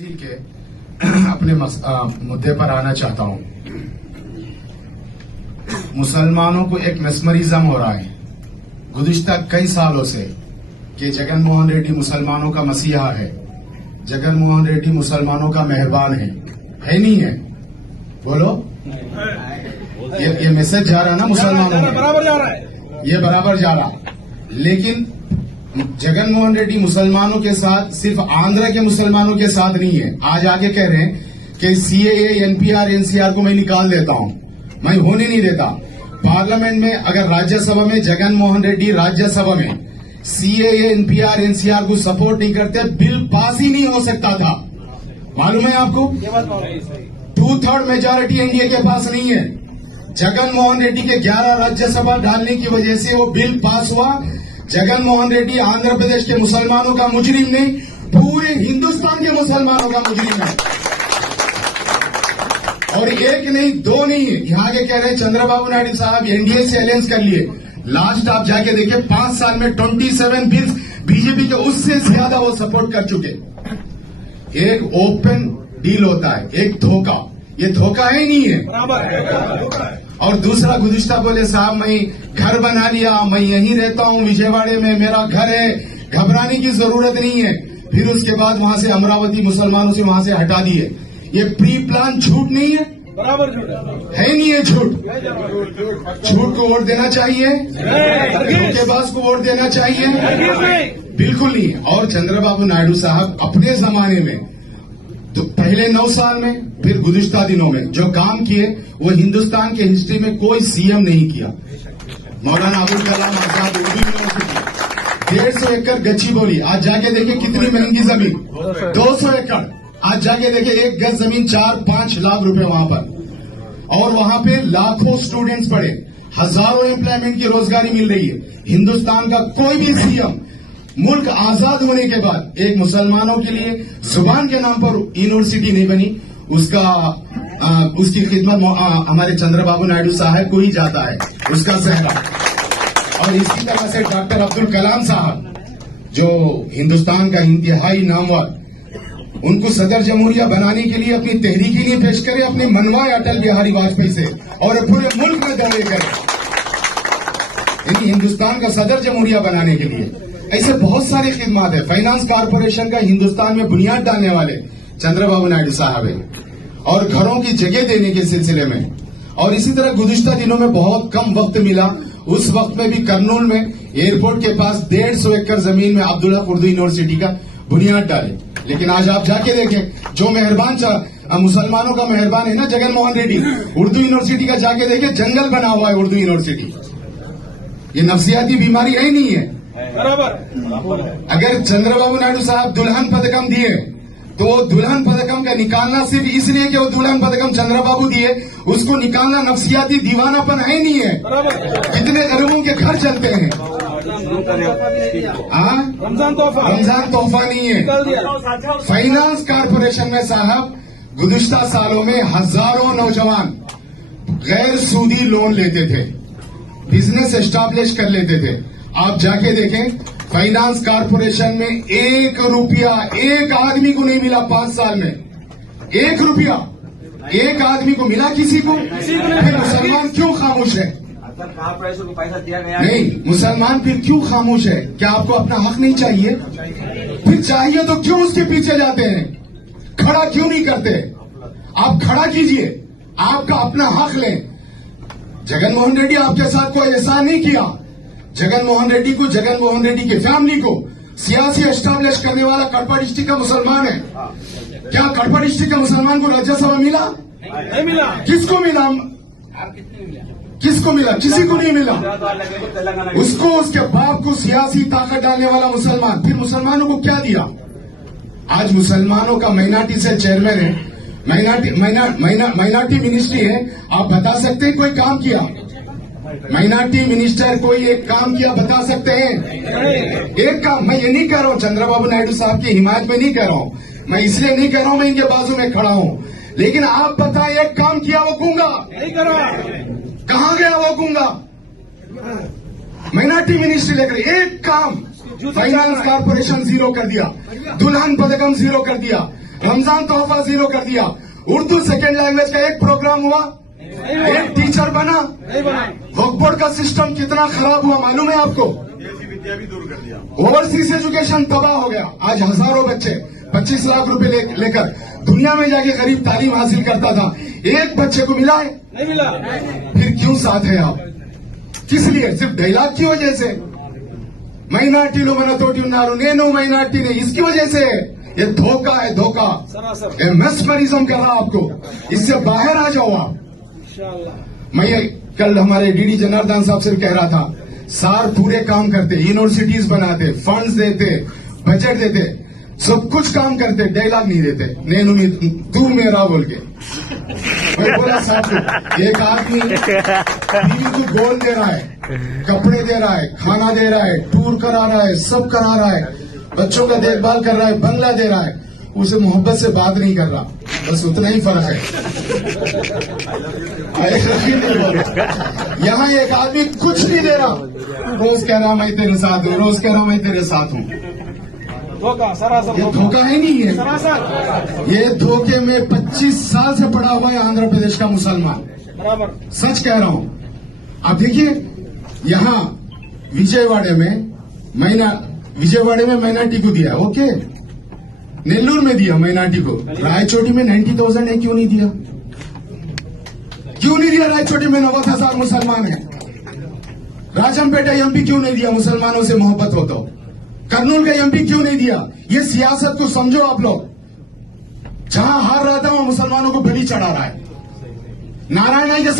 तफसील के अपने मुद्दे पर आना चाहता हूं। मुसलमानों को एक मेस्मरिज्म हो रहा है गुज़िश्ता कई सालों से कि जगन मोहन रेड्डी मुसलमानों का मसीहा है, जगन मोहन रेड्डी मुसलमानों का मेहरबान है नहीं है? बोलो, ये मैसेज जा रहा है ना मुसलमानों में, बराबर जा रहा है, ये बराबर जा रहा। लेकिन जगन मोहन रेड्डी मुसलमानों के साथ सिर्फ आंध्र के मुसलमानों के साथ नहीं है। आज आगे कह रहे हैं कि सीएए, एनपीआर, एनसीआर को मैं निकाल देता हूं, मैं होने नहीं देता। पार्लियामेंट में अगर राज्यसभा में जगन मोहन रेड्डी राज्यसभा में सीएए, एनपीआर, एनसीआर को सपोर्ट नहीं करते, बिल पास ही नहीं हो सकता था। मालूम है आपको? 2/3 मेजोरिटी एनडीए के पास नहीं है। जगन मोहन रेड्डी के 11 राज्यसभा डालने की वजह से वो बिल पास हुआ। जगन मोहन रेड्डी आंध्र प्रदेश के मुसलमानों का मुजरिम नहीं, पूरे हिंदुस्तान के मुसलमानों का मुजरिम है। और एक नहीं, दो नहीं है। यहाँ के कह रहे हैं चंद्रबाबू नायडू साहब एनडीए से अलायंस कर लिए। लास्ट आप जाके देखिए 5 साल में 27 बिल्स बीजेपी के उससे ज्यादा वो सपोर्ट कर चुके। एक ओपन डील होता है, एक धोखा, ये धोखा है नहीं है। और दूसरा गुज़िश्ता बोले साहब मैं घर बना लिया, मैं यहीं रहता हूं, विजयवाड़े में मेरा घर है, घबराने की जरूरत नहीं है। फिर उसके बाद वहां से अमरावती मुसलमानों से वहां से हटा दिए। ये प्री प्लान झूठ नहीं है? बराबर झूठ है नहीं है झूठ? झूठ को वोट देना चाहिए, धोखेबाज को वोट देना चाहिए? बिल्कुल नहीं। और चंद्रबाबू नायडू साहब अपने जमाने में तो पहले 9 साल में, फिर गुज़िश्ता दिनों में जो काम किए वो हिंदुस्तान के हिस्ट्री में कोई सीएम नहीं किया। मौलाना अबुल कलाम आजाद उर्दू यूनिवर्सिटी 150 एकड़ गच्चीबोली, आज जाके देखिए कितनी महंगी जमीन, 200 एकड़। आज जाके देखिए एक गज जमीन 4-5 लाख रुपए वहां पर। और वहां पे लाखों स्टूडेंट्स पढ़े, हजारों एम्प्लॉयमेंट की रोजगारी मिल रही है। हिंदुस्तान का कोई भी सीएम मुल्क आजाद होने के बाद एक मुसलमानों के लिए जुबान के नाम पर यूनिवर्सिटी नहीं बनी, उसकी खिदमत हमारे चंद्रबाबू नायडू साहब को ही जाता है, उसका सहरा। और इसी तरह से डॉक्टर अब्दुल कलाम साहब जो हिंदुस्तान का इंतहाई नामवर, उनको सदर जमहूरिया बनाने के लिए अपनी तहरीक के लिए पेश करे, अपने मनवाए अटल बिहारी वाजपेयी से और पूरे मुल्क में दौरे करे हिंदुस्तान का सदर जमहूरिया बनाने के लिए। ऐसे बहुत सारी खिदमत है। फाइनेंस कॉर्पोरेशन का हिंदुस्तान में बुनियाद डालने वाले चंद्रबाबू नायडू साहब है, और घरों की जगह देने के सिलसिले में। और इसी तरह गुज़िश्ता दिनों में बहुत कम वक्त मिला, उस वक्त में भी कर्नूल में एयरपोर्ट के पास 150 एकड़ जमीन में अब्दुल्ला उर्दू यूनिवर्सिटी का बुनियाद डाले। लेकिन आज आप जाके देखें, जो मेहरबान मुसलमानों का मेहरबान है ना जगन मोहन रेड्डी, उर्दू यूनिवर्सिटी का जाके देखें, जंगल बना हुआ है उर्दू यूनिवर्सिटी। ये नफ्सियाती बीमारी है नहीं है? बराबर। अगर चंद्रबाबू नायडू साहब दुल्हन पदकम दिए तो वो दुल्हन पदकम का निकालना सिर्फ इसलिए कि वो दुल्हन पदकम चंद्रबाबू दिए, उसको निकालना नफ्सियाती दीवानापन है नहीं है? कितने गरीबों के घर चलते हैं। रमजान तोहफा नहीं है। फाइनेंस कॉर्पोरेशन में साहब गुज़िश्ता सालों में हजारों नौजवान गैर सूदी लोन लेते थे, बिजनेस एस्टैब्लिश कर लेते थे। आप जाके देखें, फाइनेंस कॉर्पोरेशन में 1 रुपया एक आदमी को नहीं मिला 5 साल में। 1 रुपया एक आदमी को मिला किसी को? फिर मुसलमान क्यों खामोश है? पैसा दिया गया नहीं, मुसलमान फिर क्यों खामोश है? क्या आपको अपना हक नहीं चाहिए? फिर चाहिए तो क्यों उसके पीछे जाते हैं? खड़ा क्यों नहीं करते? आप खड़ा कीजिए, आपका अपना हक लें। जगन मोहन रेड्डी आपके साथ कोई एहसान नहीं किया। जगन मोहन रेड्डी को, जगन मोहन रेड्डी की फैमिली को सियासी एस्टैब्लिश करने वाला कड़पा डिस्ट्रिक्ट का मुसलमान है। क्या कड़पा डिस्ट्रिक्ट का मुसलमान को राज्यसभा मिला? नहीं मिला। किसको मिला? किसको मिला? किसी को नहीं मिला। उसको, उसके बाप को सियासी ताकत डालने वाला मुसलमान। फिर मुसलमानों को क्या दिया? आज मुसलमानों का माइनॉरिटी सेल चेयरमैन है, माइनॉरिटी मिनिस्ट्री है। आप बता सकते हैं कोई काम किया? माइनॉरिटी मिनिस्टर कोई एक काम किया बता सकते हैं? एक काम। मैं ये नहीं कह रहा हूं चंद्रबाबू नायडू साहब की हिमायत में नहीं कह रहा हूं, मैं इसलिए नहीं कह रहा हूं, मैं इनके बाजू में खड़ा हूं। लेकिन आप बताएं, एक काम किया वो गूंगा? नहीं करा। कहां गया वो गूंगा? माइनॉरिटी मिनिस्ट्री लेकर एक काम फाइनेंस कॉर्पोरेशन जीरो कर दिया, दुल्हन पदकम जीरो कर दिया, रमजान तोहफा 0 कर दिया। उर्दू सेकेंड लैंग्वेज का एक प्रोग्राम हुआ, एक टीचर बना। नहीं बना। वक्फ बोर्ड का सिस्टम कितना खराब हुआ मालूम है आपको? विद्या भी दूर कर दिया। ओवरसीज एजुकेशन तबाह हो गया। आज हजारों बच्चे 25 लाख रुपए लेकर दुनिया में जाके गरीब तालीम हासिल करता था, एक बच्चे को मिला है? नहीं मिला। फिर क्यों साथ है आप? किस लिए? सिर्फ डायलॉग की वजह से? మైనార్టీలు మనతోటి ఉన్నారు, నేను మైనార్టీని, इसकी वजह से? ये धोखा है, धोखा। सरासर। ये मेस्मरिज्म कर रहा आपको, इससे बाहर आ जाओ आप। इंशाअल्लाह। मैं ये कल हमारे डीडी जनार्दन साहब से कह रहा था, सार पूरे काम करते, यूनिवर्सिटीज बनाते, फंड्स देते, बजट देते, सब कुछ काम करते, डायलॉग नहीं देते। नैनू तू मेरा बोल के मैं बोला साहब को, एक आदमी बीवी को गोल दे रहा है, कपड़े दे रहा है, खाना दे रहा है, टूर करा रहा है, सब करा रहा है, बच्चों का देखभाल कर रहा है, बंगला दे रहा है, उसे मोहब्बत से बात नहीं कर रहा, बस उतना ही फर्क है। यहाँ एक आदमी कुछ नहीं दे रहा, रोज कह रहा मैं तेरे साथ हूँ, रोज कह रहा मैं तेरे साथ हूँ। धोखा, सरासर ये धोखा ही नहीं है, सरासर। ये धोखे में 25 साल से पड़ा हुआ है आंध्र प्रदेश का मुसलमान, बराबर। सच कह रहा हूँ। अब देखिए यहाँ विजयवाड़े में माइनॉरिटी को दिया, ओके, नेल्लूर में दिया माइनॉरिटी को, रायचोटी में 90,000 है, क्यों नहीं दिया? क्यों नहीं दिया? रायचोटी में 90,000 मुसलमान है। राजमपेटा एमपी क्यों नहीं दिया? मुसलमानों से मोहब्बत हो तो। कर्नूल का एमपी क्यों नहीं दिया? ये सियासत को समझो आप लोग। जहां हार रहा था वहां मुसलमानों को बलि चढ़ा रहा है। नारायण के